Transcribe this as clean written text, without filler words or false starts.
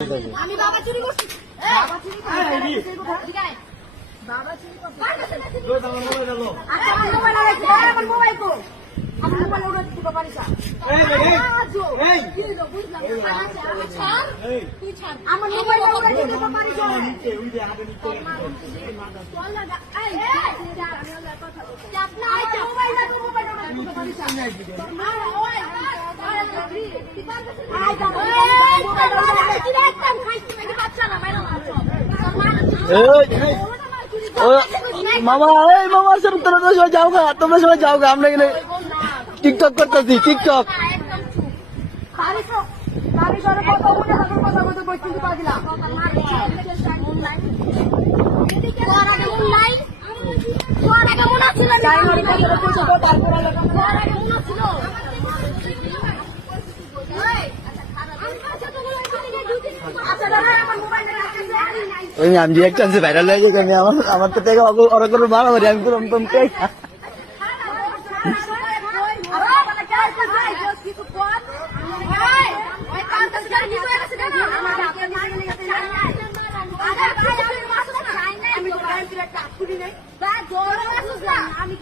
আমি বাবা চুরি করছি। বাবা চুরি করছি। বাবা চুরি করছে। আমার মোবাইল আছে। আমার মোবাইল কো। আমার মোবাইল ওরে দিতে পারিস না। এই কি হলো বুঝলাম না। ছাড়। তুই ছাড়। আমার মোবাইল ওরে দিতে পারিস না। নিচে ওই যে আগে নিচে। চল না। এই আমি কথা বলছি। চাপ না। মোবাইল ওরে দিতে পারিস না। না ওই মামা এই মামা তোমরা সবাই যাও গা, তোমরা সবাই যাও গা, আমরা এখানে টিকটক করতেছি। টিকটক ওই আমি যে একটা ভাইরাল হয়ে গেছে। আমি আমার তো থেকে ওরা করে মারামারি আমি করলাম তোমকে আমি